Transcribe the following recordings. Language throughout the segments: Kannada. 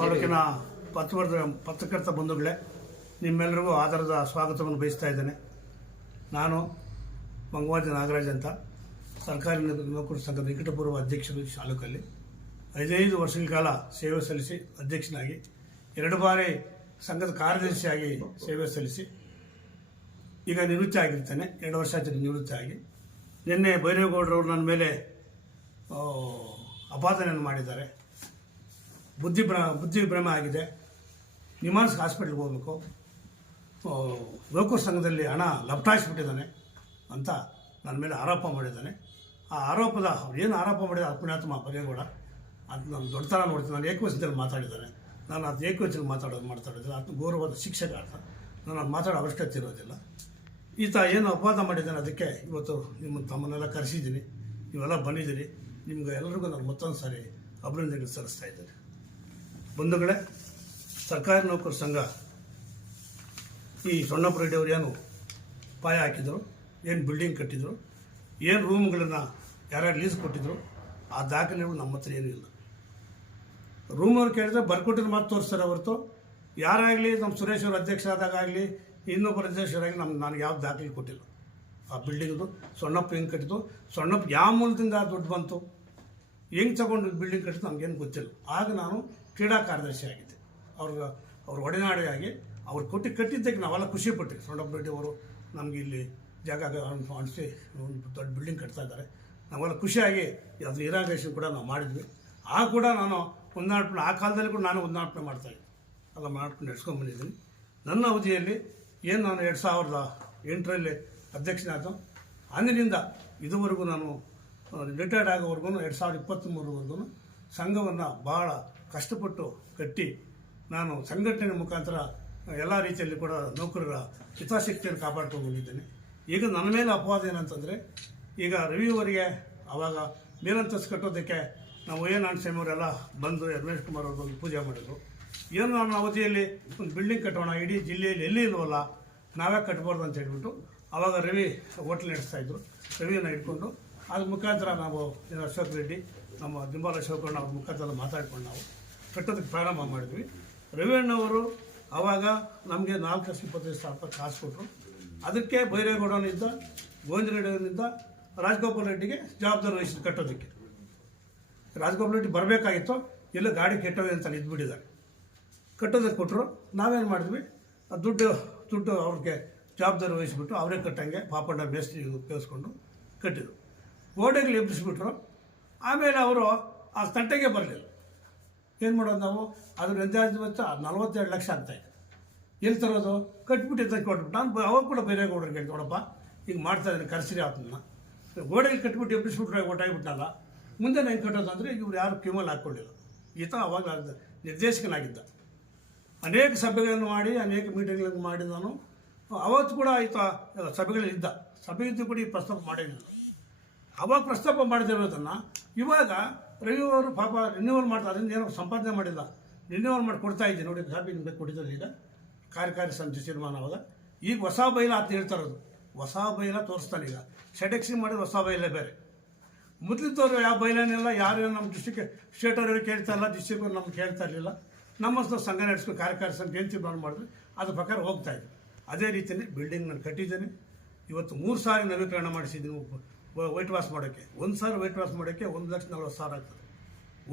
ತಾಲೂಕಿನ ಪತ್ರಕರ್ತ ಬಂಧುಗಳೇ, ನಿಮ್ಮೆಲ್ಲರಿಗೂ ಆಧಾರದ ಸ್ವಾಗತವನ್ನು ಬಯಸ್ತಾ ಇದ್ದೇನೆ. ನಾನು ಮಂಗವಾದಿ ನಾಗರಾಜ್ ಅಂತ, ಸರ್ಕಾರಿ ನೌಕರರ ಸಂಘದ ನಿಕಟಪೂರ್ವ ಅಧ್ಯಕ್ಷರು ತಾಲೂಕಲ್ಲಿ 15 ವರ್ಷಗಳ ಕಾಲ ಸೇವೆ ಸಲ್ಲಿಸಿ ಅಧ್ಯಕ್ಷನಾಗಿ 2 ಬಾರಿ ಸಂಘದ ಕಾರ್ಯದರ್ಶಿಯಾಗಿ ಸೇವೆ ಸಲ್ಲಿಸಿ ಈಗ ನಿವೃತ್ತಿ ಆಗಿರ್ತೇನೆ. 2 ವರ್ಷ ಆಯ್ತು ನಿವೃತ್ತಿ ಆಗಿ. ನಿನ್ನೆ ಬೈರೇಗೌಡರವರು ನನ್ನ ಮೇಲೆ ಅಪಾದನೆಯನ್ನು ಮಾಡಿದ್ದಾರೆ. ಬುದ್ಧಿಭ್ರಮ ಆಗಿದೆ, ನಿಮಾನ್ಸ್ ಹಾಸ್ಪಿಟ್ಲ್ಗೆ ಹೋಗ್ಬೇಕು, ನೌಕರ ಸಂಘದಲ್ಲಿ ಹಣ ಲಪಟಾಯಿಸ್ಬಿಟ್ಟಿದ್ದಾನೆ ಅಂತ ನನ್ನ ಮೇಲೆ ಆರೋಪ ಮಾಡಿದ್ದಾನೆ. ಆ ಆರೋಪದ ಏನು ಆರೋಪ ಮಾಡಿದ ಪುಣ್ಯಾತ್ಮ ಬೈರೇಗೌಡ ಅದು ನಾನು ದೊಡ್ಡತನ ನೋಡ್ತೀನಿ. ನಾನು ಏಕವಚನದಲ್ಲಿ ಮಾತಾಡಿದ್ದಾನೆ. ನಾನು ಅದು ಏಕವಚನದಲ್ಲಿ ಮಾತಾಡಿದ್ರೆ ಅದು ಗೌರವದ ಶಿಕ್ಷಕ ಅಂತ ನಾನು ಅದು ಮಾತಾಡೋ ಅವಶ್ಯಕತೆ ಇರೋದಿಲ್ಲ. ಈತ ಏನು ಅಪವಾದ ಮಾಡಿದ್ದಾನೆ, ಅದಕ್ಕೆ ಇವತ್ತು ತಮ್ಮನ್ನೆಲ್ಲ ಕರೆಸಿದ್ದೀನಿ, ನೀವೆಲ್ಲ ಬಂದಿದ್ದೀರಿ. ನಿಮ್ಗೆ ಎಲ್ಲರಿಗೂ ನಾನು ಮತ್ತೊಂದು ಸಾರಿ ಅಭಿನಂದನೆಗಳು ಸಲ್ಲಿಸ್ತಾ ಇದ್ದೇನೆ. ಬಂಧುಗಳೇ, ಸರ್ಕಾರಿ ನೌಕರ ಸಂಘ ಈ ಸೊಣ್ಣಪ್ಪ ರೆಡ್ಡಿ ಅವರು ಏನು ಪಾಯ ಹಾಕಿದರು, ಏನು ಬಿಲ್ಡಿಂಗ್ ಕಟ್ಟಿದರು, ಏನು ರೂಮ್ಗಳನ್ನು ಯಾರ್ಯಾರು ಲೀಸ್ ಕೊಟ್ಟಿದ್ರು, ಆ ದಾಖಲೆಗಳು ನಮ್ಮ ಹತ್ರ ಏನೂ ಇಲ್ಲ. ರೂಮವ್ರು ಕೇಳಿದ್ರೆ ಬರ್ಕೊಟ್ಟಿದ್ದು ಮಾತು ತೋರಿಸ್ತಾರೆ ಹೊರತು ಯಾರಾಗಲಿ ನಮ್ಮ ಸುರೇಶ್ ಅವರು ಅಧ್ಯಕ್ಷ ಆದಾಗಲಿ ಇನ್ನೊಬ್ಬರು ಅಧ್ಯಕ್ಷರಾಗಿ ನನಗೆ ಯಾವ ದಾಖಲೆ ಕೊಟ್ಟಿಲ್ಲ. ಆ ಬಿಲ್ಡಿಂಗ್ದು ಸೊಣ್ಣಪ್ಪ ಹೆಂಗೆ ಕಟ್ಟಿದ್ದು, ಸೊಣ್ಣಪ್ಪ ಯಾವ ಮೂಲದಿಂದ ದುಡ್ಡು ಬಂತು, ಹೆಂಗೆ ತಗೊಂಡು ಬಿಲ್ಡಿಂಗ್ ಕಟ್ಟಿದ್ದು ನಮಗೇನು ಗೊತ್ತಿಲ್ಲ. ಆಗ ನಾನು ಕ್ರೀಡಾ ಕಾರ್ಯದರ್ಶಿ ಆಗಿದ್ದೆ. ಅವ್ರ ಒಡನಾಡಿಯಾಗಿ ಅವ್ರು ಕಟ್ಟಿದ್ದಕ್ಕೆ ನಾವೆಲ್ಲ ಖುಷಿಪಟ್ಟಿವಿ. ಸೊಣ್ಣಪ್ಪ ರೆಡ್ಡಿ ಅವರು ನಮಗೆ ಇಲ್ಲಿ ಜಾಗ ಅನಿಸಿ ಒಂದು ದೊಡ್ಡ ಬಿಲ್ಡಿಂಗ್ ಕಟ್ತಾ ಇದ್ದಾರೆ, ನಾವೆಲ್ಲ ಖುಷಿಯಾಗಿ ಅದ್ರ ಇನಾಗ್ರೇಷನ್ ಕೂಡ ನಾವು ಮಾಡಿದ್ವಿ. ಕೂಡ ನಾನು ಹೊಂದಾಣಿಕೆ, ಆ ಕಾಲದಲ್ಲಿ ಕೂಡ ನಾನು ಹೊಂದಾಣಿಕೆ ಮಾಡ್ತಾಯಿದ್ದೆ, ಎಲ್ಲ ಮಾಡ್ಕೊಂಡು ನಡೆಸ್ಕೊಂಡ್ಬಂದಿದ್ದೀನಿ. ನನ್ನ ಅವಧಿಯಲ್ಲಿ ಏನು ನಾನು 2008ರಲ್ಲಿ ಅಧ್ಯಕ್ಷನಾದ, ಅಂದಿನಿಂದ ಇದುವರೆಗೂ ನಾನು ರಿಟೈರ್ಡ್ ಆಗೋವರೆಗೂ 2023ವರೆಗೂ ಸಂಘವನ್ನು ಭಾಳ ಕಷ್ಟಪಟ್ಟು ಕಟ್ಟಿ ನಾನು ಸಂಘಟನೆ ಮುಖಾಂತರ ಎಲ್ಲ ರೀತಿಯಲ್ಲಿ ಕೂಡ ನೌಕರರ ಹಿತಾಸಕ್ತಿಯನ್ನು ಕಾಪಾಡ್ಕೊಂಡು ಬಂದಿದ್ದೇನೆ. ಈಗ ನನ್ನ ಮೇಲೆ ಅಪವಾದ ಏನಂತಂದರೆ, ಈಗ ರವಿಯವರಿಗೆ ಆವಾಗ ಮೇಲಂತಸ್ತು ಕಟ್ಟೋದಕ್ಕೆ ನಾವು ನಾರಾಯಣಸ್ವಾಮಿಯವರೆಲ್ಲ ಬಂದು ರಮೇಶ್ ಕುಮಾರ್ ಅವರು ಬಂದು ಪೂಜೆ ಮಾಡಿದ್ರು. ಏನು ನನ್ನ ಅವಧಿಯಲ್ಲಿ ಒಂದು ಬಿಲ್ಡಿಂಗ್ ಕಟ್ಟೋಣ, ಇಡೀ ಜಿಲ್ಲೆಯಲ್ಲಿ ಎಲ್ಲಿ ಇಲ್ವಲ್ಲ, ನಾವೇ ಕಟ್ಬಾರ್ದು ಅಂತ ಹೇಳ್ಬಿಟ್ಟು ಆವಾಗ ರವಿ ಹೋಟ್ಲ್ ನಡೆಸ್ತಾಯಿದ್ರು. ರವಿಯನ್ನು ಇಟ್ಕೊಂಡು ಅದ್ರ ಮುಖಾಂತರ ನಾವು ಅಶೋಕ್ ರೆಡ್ಡಿ, ನಮ್ಮ ದಿಂಬಾಲ ಅಶೋಕಣ್ಣ ಅವ್ರ ಮುಖಾಂತರ ಮಾತಾಡ್ಕೊಂಡು ನಾವು ಕಟ್ಟೋದಕ್ಕೆ ಪ್ರಾರಂಭ ಮಾಡಿದ್ವಿ. ರವಿಯಣ್ಣವರು ಆವಾಗ ನಮಗೆ 4,25,000 ಕಾಸು ಕೊಟ್ಟರು. ಅದಕ್ಕೆ ಬೈರೇಗೌಡನಿಂದ, ಗೋವಿಂದರೆಡ್ಡಿಯಿಂದ ರಾಜಗೋಪಾಲ್ ರೆಡ್ಡಿಗೆ ಜವಾಬ್ದಾರಿ ವಹಿಸಿದ್ದು ಕಟ್ಟೋದಕ್ಕೆ. ರಾಜಗೋಪಾಲ್ ರೆಡ್ಡಿ ಬರಬೇಕಾಗಿತ್ತು, ಎಲ್ಲ ಗಾಡಿ ಕೆಟ್ಟವೆ ಅಂತ ಇದ್ಬಿಟ್ಟಿದ್ದಾರೆ. ಕಟ್ಟೋದಕ್ಕೆ ಕೊಟ್ಟರು. ನಾವೇನು ಮಾಡಿದ್ವಿ, ದುಡ್ಡು ಅವ್ರಿಗೆ ಜವಾಬ್ದಾರಿ ವಹಿಸ್ಬಿಟ್ಟು ಅವರೇ ಕಟ್ಟಂಗೆ ಪಾಪಣ್ಣ ಮೇಸ್ತ್ರಿ ಉಪಯೋಗಿಸ್ಕೊಂಡು ಕಟ್ಟಿದ್ರು. ಗೋಡೆಗಳು ಎಬ್ಬಿಸ್ಬಿಟ್ರು. ಆಮೇಲೆ ಅವರು ಆ ತಂಟೆಗೆ ಬರಲಿಲ್ಲ. ಏನು ಮಾಡೋದು ನಾವು, ಅದ್ರ ಅಂದಾಜು ವೆಚ್ಚ 42 ಲಕ್ಷ ಆಗ್ತಾಯಿದೆ. ಎಲ್ಲಿ ತರೋದು, ಕಟ್ಬಿಟ್ಟು ಕೊಟ್ಬಿಟ್ಟು ನಾನು ಅವಾಗ ಕೂಡ ಬೈರೇಗೌಡರಿಗೆ ಹೇಳಿ, ನೋಡಪ್ಪ ಈಗ ಮಾಡ್ತಾಯಿದ್ದೀನಿ, ಕರೆಸಿರಿ ಆತನ ಗೋಡೆಗೆ ಕಟ್ಬಿಟ್ಟು ಎಬ್ಬಿಸ್ಬಿಟ್ರೆ ಒಟ್ಟಾಗಿಬಿಟ್ಟಲ್ಲ, ಮುಂದೆ ಹೆಂಗೆ ಕಟ್ಟೋದು ಅಂದರೆ ಇವ್ರು ಯಾರು ಕಿಮಲ್ಲಿ ಹಾಕ್ಕೊಂಡಿಲ್ಲ. ಈತ ಅವಾಗ ನಿರ್ದೇಶಕನಾಗಿದ್ದ. ಅನೇಕ ಸಭೆಗಳನ್ನು ಮಾಡಿ, ಅನೇಕ ಮೀಟಿಂಗ್ಗಳನ್ನು ಮಾಡಿ ನಾನು ಅವತ್ತು ಕೂಡ ಈತ ಸಭೆಗಳಿದ್ದ. ಸಭೆಯಿದ್ದು ಕೂಡ ಈ ಪ್ರಸ್ತಾಪ ಮಾಡಿರಲಿಲ್ಲ. ಅವಾಗ ಪ್ರಸ್ತಾಪ ಮಾಡದಿರೋದನ್ನು ಇವಾಗ ರವಿಯವರು ಪಾಪ ರಿನ್ಯೂವಲ್ ಮಾಡ್ತಾರೆ, ಅದರಿಂದ ಏನೋ ಸಂಪಾದನೆ ಮಾಡಿಲ್ಲ, ರಿನ್ಯೂವಲ್ ಮಾಡಿ ಕೊಡ್ತಾ ಇದ್ದೀನಿ ನೋಡಿ, ಕಾಪಿ ನಿಮಗೆ ಕೊಟ್ಟಿದ್ದಾರೆ. ಈಗ ಕಾರ್ಯಕಾರಿ ಸಮಿತಿ ತೀರ್ಮಾನ ಅವಾಗ ಈಗ ಹೊಸ ಬೈಲ ಅಂತ ಹೇಳ್ತಾ ಇರೋದು, ಹೊಸ ಬೈಲ ತೋರಿಸ್ತಾನೆ. ಈಗ ಶೆಡೆಕ್ಸಿಂಗ್ ಮಾಡಿದ್ರೆ ಹೊಸ ಬೈಲೇ ಬೇರೆ. ಮೊದಲಿದ್ದವರು ಯಾವ ಬೈಲನೆಲ್ಲ ಯಾರು ನಮ್ಮ ಸ್ಟೇಟ್ ಅವರಿಗೆ ಕೇಳ್ತಾ ಇಲ್ಲ, ಡಿಸ್ಟ್ರಿಕ್ಟ್ ನಮ್ಗೆ ಕೇಳ್ತಾ ಇರಲಿಲ್ಲ. ನಮ್ಮ ಸಂಘ ನಡೆಸ್ಕೊಂಡು ಕಾರ್ಯಕಾರಿ ಸಮಿತಿ ಏನು ತೀರ್ಮಾನ ಮಾಡಿದ್ರೆ ಅದ್ರ ಪ್ರಕಾರ ಹೋಗ್ತಾ ಇದ್ವಿ. ಅದೇ ರೀತಿಯಲ್ಲಿ ಬಿಲ್ಡಿಂಗ್ ನಾನು ಕಟ್ಟಿದ್ದೇನೆ. ಇವತ್ತು 3 ಸಾರಿ ನವೀಕರಣ ಮಾಡಿಸಿದ್ದೀನಿ. ವೈಟ್ ವಾಶ್ ಮಾಡೋಕ್ಕೆ 1 ಸಾರಿ ವೈಟ್ ವಾಶ್ ಮಾಡೋಕ್ಕೆ 1,40,000 ಆಗ್ತದೆ.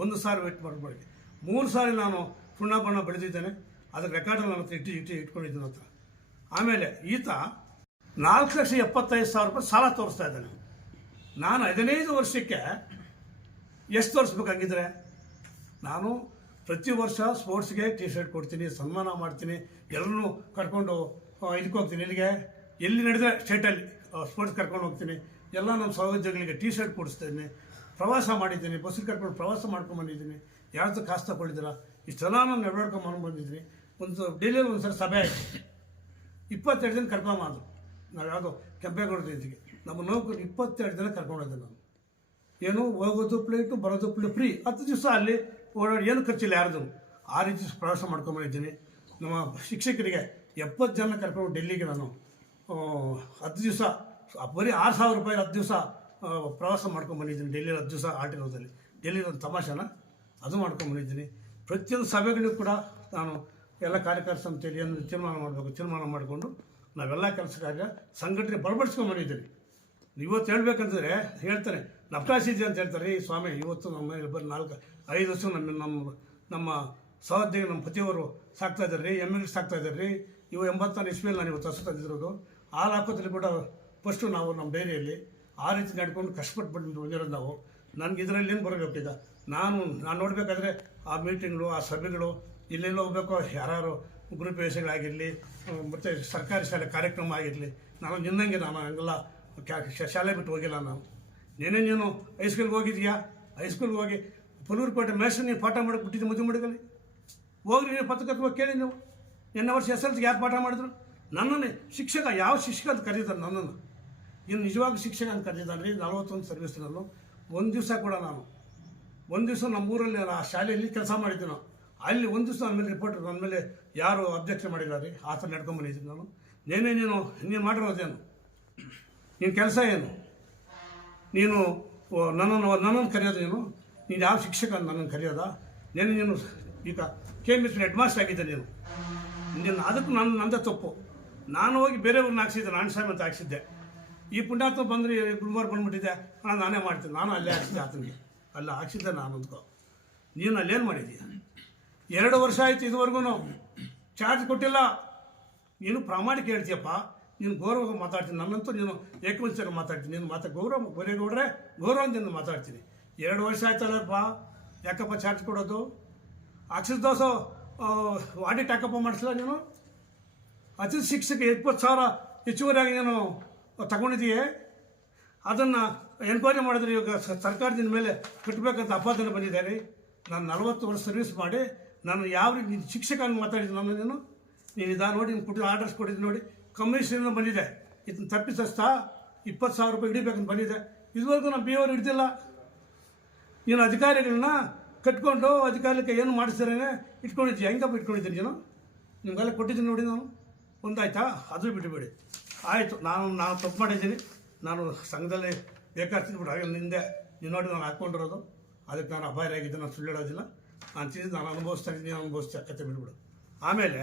1 ಸಾರಿ ವೈಟ್ ಮಾಡೋಕ್ಕೆ 3 ಸಾರಿ ನಾನು ಸುಣ್ಣ ಬಣ್ಣ ಬೆಳೆದಿದ್ದೇನೆ. ಅದಕ್ಕೆ ರೆಕಾರ್ಡಲ್ಲಿ ನನ್ನ ಹತ್ರ ಇಟ್ಕೊಂಡಿದ್ದೀನಿ ಹತ್ರ. ಆಮೇಲೆ ಈತ 4,75,000 ಸಾಲ ತೋರಿಸ್ತಾ ಇದ್ದಾನೆ. ನಾನು 15 ವರ್ಷಕ್ಕೆ ಎಷ್ಟು ತೋರಿಸ್ಬೇಕಾಗಿದ್ರೆ, ನಾನು ಪ್ರತಿ ವರ್ಷ ಸ್ಪೋರ್ಟ್ಸ್ಗೆ T-ಶರ್ಟ್ ಕೊಡ್ತೀನಿ, ಸನ್ಮಾನ ಮಾಡ್ತೀನಿ, ಎಲ್ಲರೂ ಕರ್ಕೊಂಡು ಇದಕ್ಕೆ ಹೋಗ್ತೀನಿ. ಇಲ್ಲಿಗೆ ಎಲ್ಲಿ ನಡೆದರೆ ಸ್ಟೇಟಲ್ಲಿ ಸ್ಪೋರ್ಟ್ಸ್ ಕರ್ಕೊಂಡು ಹೋಗ್ತೀನಿ. ಎಲ್ಲ ನಮ್ಮ ಸಹೋದ್ಯೋಗಿಗಳಿಗೆ T-ಶರ್ಟ್ ಕೊಡಿಸ್ತೀನಿ. ಪ್ರವಾಸ ಮಾಡಿದ್ದೀನಿ, ಬಸ್ಸಿಗೆ ಕರ್ಕೊಂಡು ಪ್ರವಾಸ ಮಾಡ್ಕೊಂಡು ಬಂದಿದ್ದೀನಿ. ಯಾರ್ದು ಕಾಸು ತಗೊಳ್ಳಿದ್ದೀರ, ಇಷ್ಟೆಲ್ಲ ನಾನು ನೆಡ್ವಾಡ್ಕೊಂಡು ಬಂದಿದ್ದೀನಿ. ಒಂದು ಡೈಲಿಯಲ್ಲಿ ಒಂದು ಸರಿ ಸಭೆ ಆಯಿತು, 22 ದಿನ ಕರ್ಕೊಂಬಂದರು. ನಾವು ಯಾವುದೋ ಕೆಂಪೇಗೌಡದ ಇದಕ್ಕೆ ನಮ್ಮ ನೌಕರು 22 ದಿನ ಕರ್ಕೊಂಡೋದೆ ನಾನು. ಏನು ಹೋಗೋದು ಪ್ಲೇಟು, ಬರೋದು ಫ್ರೀ. 10 ದಿವಸ ಅಲ್ಲಿ ಓಡಾಡಿ, ಏನು ಖರ್ಚಿಲ್ಲ ಯಾರ್ದು. ಆ ರೀತಿ ಪ್ರವಾಸ ಮಾಡ್ಕೊಂಬಂದಿದ್ದೀನಿ. ನಮ್ಮ ಶಿಕ್ಷಕರಿಗೆ 70 ಜನ ಕರ್ಕೊಂಡು ಡೆಲ್ಲಿಗೆ ನಾನು 10 ದಿವಸ ಬರೀ 6,000 ರೂಪಾಯಿ 10 ದಿವಸ ಪ್ರವಾಸ ಮಾಡ್ಕೊಂಬಂದಿದ್ದೀನಿ. ಡೆಲ್ಲಿಯಲ್ಲಿ 10 ದಿವಸ ಆಟಿರೋದಲ್ಲಿ ಡೆಲ್ಲಿ ಒಂದು ತಮಾಷೆನ ಅದು ಮಾಡ್ಕೊಂಬಂದಿದ್ದೀನಿ. ಪ್ರತಿಯೊಂದು ಸಭೆಗಳಿಗೂ ಕೂಡ ನಾನು ಎಲ್ಲ ಕಾರ್ಯಕರ್ತ ಸಮಿತಿಯಲ್ಲಿ ಏನು ತೀರ್ಮಾನ ಮಾಡಿಕೊಂಡು ನಾವೆಲ್ಲ ಕೆಲಸ ಕಾರ್ಯ ಸಂಘಟನೆ ಬಲಪಡಿಸ್ಕೊಂಡು ಬಂದಿದ್ದೀವಿ. ಇವತ್ತು ಹೇಳ್ಬೇಕಂತಂದರೆ ಹೇಳ್ತಾರೆ ನಪ್ಟಾಸಿದ್ದೆ ಅಂತ ಹೇಳ್ತಾರೆ. ಈ ಸ್ವಾಮಿ ಇವತ್ತು ನಮ್ಮ ಮನೇಲಿ ಬರೀ 4-5 ವರ್ಷ ನಮ್ಮ ಸಹೋದ್ಯೋಗಿ ನಮ್ಮ ಪತಿಯವರು ಸಾಕ್ತಾ ಇದ್ದಾರೆ ರೀ, ಎಮ್ಮೆಗಳು ಸಾಕ್ತಾ ಇದ್ದಾರೆ ರೀ. ಇವು 84 ಇಸ್ವಿಯಲ್ಲಿ ನಾನು ಇವತ್ತು ಹಸು ತಂದಿರೋದು. ಹಾಲು ಹಾಕೋದ್ರಲ್ಲಿ ಕೂಡ ಫಸ್ಟು ನಾವು ನಮ್ಮ ಡೈರಿಯಲ್ಲಿ ಆ ರೀತಿ ನಡ್ಕೊಂಡು ಕಷ್ಟಪಟ್ಟು ಬಂದಿರೋದು ನಾವು. ನನಗೆ ಇದರಲ್ಲಿ ಏನು ಬರಬೇಕು ಈಗ ನಾನು ನೋಡಬೇಕಾದ್ರೆ ಆ ಮೀಟಿಂಗ್ಗಳು, ಆ ಸಭೆಗಳು, ಇಲ್ಲೆಲ್ಲ ಹೋಗ್ಬೇಕು, ಯಾರು ಗ್ರೂಪ್ ವಿಷಯಗಳಾಗಿರಲಿ, ಮತ್ತು ಸರ್ಕಾರಿ ಶಾಲೆ ಕಾರ್ಯಕ್ರಮ ಆಗಿರಲಿ, ನಾನು ನಿನ್ನಂಗೆ ನಾನು ಹಂಗೆಲ್ಲ ಶಾಲೆ ಬಿಟ್ಟು ಹೋಗಿಲ್ಲ. ನಾನು ನೀನು ಹೈಸ್ಕೂಲ್ಗೆ ಹೋಗಿದ್ಯಾ? ಹೈಸ್ಕೂಲ್ಗೆ ಹೋಗಿ ಪುಲೂರುಪೇಟೆ ಮೇಷ್ಟ್ರು ನೀನು ಪಾಠ ಮಾಡಕ್ಕೆ ಬಿಟ್ಟಿದ್ದು ಮದುವೆ ಮಾಡಿದಲ್ಲಿ ಹೋಗ್ರಿ. ನೀವು ಪತ್ರಕರ್ತ ಕೇಳಿ ನೀವು ನಿನ್ನೆ ವರ್ಷ SLC ಯಾರು ಪಾಠ ಮಾಡಿದ್ರು? ನನ್ನನ್ನೇ ಶಿಕ್ಷಕ, ಯಾವ ಶಿಕ್ಷಕ ಅಂತ ಕರೀತಾರೆ ನನ್ನನ್ನು. ಇನ್ನು ನಿಜವಾಗ ಶಿಕ್ಷಕ ಅಂತ ಕರೀತಾನೆ ರೀ. 41 ಸರ್ವಿಸ್ನಲ್ಲೂ ಒಂದು ದಿವಸ ಕೂಡ ನಾನು ನಮ್ಮೂರಲ್ಲಿ ಆ ಶಾಲೆಯಲ್ಲಿ ಕೆಲಸ ಮಾಡಿದ್ದೆ. ನಾವು ಅಲ್ಲಿ ಒಂದು ದಿವಸ ನನ್ನ ಮೇಲೆ ರಿಪೋರ್ಟ್, ನನ್ನ ಮೇಲೆ ಯಾರು ಅಬ್ಜೆಕ್ಷನ್ ಮಾಡಿಲ್ಲ ರೀ. ಆ ಥರ ನಡ್ಕೊಂಬಂದಿದ್ದೀನಿ ನಾನು. ನೀನು ಮಾಡಿರೋದೇನು? ನಿನ್ನ ಕೆಲಸ ಏನು? ನೀನು ನನ್ನನ್ನು ಕರೆಯೋದು ನೀನು ಯಾವ ಶಿಕ್ಷಕ ಅಂತ ನನ್ನನ್ನು ಕರೆಯೋದಾ? ನೀನು ಈಗ KMS ಹೆಡ್ ಮಾಸ್ಟರ್ ಆಗಿದ್ದೆ. ನೀನು ಅದಕ್ಕೂ ನಂದೇ ತಪ್ಪು. ನಾನು ಹೋಗಿ ಬೇರೆಯವ್ರನ್ನ ಹಾಕ್ಸಿದ್ದೆ, ನಾರಾಯಣಸ್ವಾಮಿ ಅಂತ ಹಾಕ್ಸಿದ್ದೆ. ಈ ಪುಣ್ಯಾತ್ಮ ಬಂದರೆ ಗುರುವಾರ ಬಂದುಬಿಟ್ಟಿದ್ದೆ, ನಾನೇ ಮಾಡ್ತೀನಿ. ನಾನು ಅಲ್ಲೇ ಹಾಕ್ಸಿದ್ದೆ, ಆತನಿಗೆ ಅಲ್ಲ ಹಾಕ್ಸಿದ್ದೆ ನಾನು ಅಂದ್ಕೋ. ನೀನು ಅಲ್ಲೇನು ಮಾಡಿದ್ದೀಯ? 2 ವರ್ಷ ಆಯಿತು ಇದುವರೆಗೂ ಚಾರ್ಜ್ ಕೊಟ್ಟಿಲ್ಲ. ನೀನು ಪ್ರಾಮಾಣಿಕ ಹೇಳ್ತೀಯಪ್ಪ. ನೀನು ಗೌರವ ಮಾತಾಡ್ತೀನಿ. ನನ್ನಂತೂ ನೀನು ಏಕವಂಚನ ಮಾತಾಡ್ತೀನಿ. ನೀನು ಗೌರವ ಅಂತ ಮಾತಾಡ್ತೀನಿ. 2 ವರ್ಷ ಆಯ್ತಲ್ಲಪ್ಪ, ಯಾಕಪ್ಪ ಚಾರ್ಜ್ ಕೊಡೋದು? ಅಕ್ಷರ ದೋಸ ಆಡಿಟ್ ಯಾಕಪ್ಪ ಮಾಡಿಸಿಲ್ಲ ನೀನು? ಅತಿಥಿ ಶಿಕ್ಷಕ 20,000 ಹೆಚ್ಚುವರಿಯಾಗಿ ನೀನು ತಗೊಂಡಿದ್ದೀಯೇ. ಅದನ್ನು ಎನ್ಕ್ವೈರಿ ಮಾಡಿದ್ರೆ ಇವಾಗ ಸರ್ಕಾರದಿಂದ ಮೇಲೆ ಕಟ್ಟಬೇಕಂತ ಅಪಾದನೆ ಬಂದಿದ್ದಾರೆ. ನಾನು 40 ವರ್ಷ ಸರ್ವಿಸ್ ಮಾಡಿ ನಾನು ಯಾವ ರೀತಿ ಶಿಕ್ಷಕ ಮಾತಾಡಿದ್ದು ನೀನು ಇದಾ ನೋಡಿ, ನೀನು ಕೊಟ್ಟಿದ್ದು ಆರ್ಡರ್ಸ್ ಕೊಟ್ಟಿದ್ದು ನೋಡಿ. ಕಮಿಷನ್ ಬಂದಿದೆ, ಇದನ್ನು ತಪ್ಪಿಸ್ತಾ 20,000 ರೂಪಾಯಿ ಹಿಡಿಬೇಕಂತ ಬಂದಿದೆ. ಇದುವರೆಗೂ ನಮ್ಮ BO ಹಿಡ್ದಿಲ್ಲ. ನೀನು ಅಧಿಕಾರಿಗಳನ್ನ ಕಟ್ಕೊಂಡು ಅಧಿಕಾರಕ್ಕೆ ಏನು ಮಾಡಿಸ್ತಾರೆ ಇಟ್ಕೊಂಡಿದ್ದೀಯ. ಹೆಂಗಪ್ಪ ಇಟ್ಕೊಂಡಿದ್ದೀನಿ ನೀನು? ನಿಮಗೆಲ್ಲ ಕೊಟ್ಟಿದ್ದೀನಿ ನೋಡಿ. ನಾನು ಒಂದಾಯ್ತಾ? ಅದು ಬಿಟ್ಟುಬಿಡಿ. ಆಯಿತು, ನಾನು ತಪ್ಪು ಮಾಡಿದ್ದೀನಿ. ನಾನು ಸಂಘದಲ್ಲಿ ಬೇಕಾಗ್ತಿದ್ಬಿಟ್ಟು ಹಾಗೆ ನಿಂದೆ ನೀನು ನೋಡಿ ನಾನು ಹಾಕ್ಕೊಂಡಿರೋದು. ಅದಕ್ಕೆ ನಾನು ಅಪಾಯರಾಗಿದ್ದೆ. ನಾನು ಸುಳ್ಳು ಹೇಳೋದಿಲ್ಲ. ನಾನು ತಿಂದು ನಾನು ಅನುಭವಿಸ್ತಾ ಇದ್ದೀನಿ, ಅನುಭವಿಸ್ತಾ ಕತೆ ಬಿಟ್ಬಿಡು. ಆಮೇಲೆ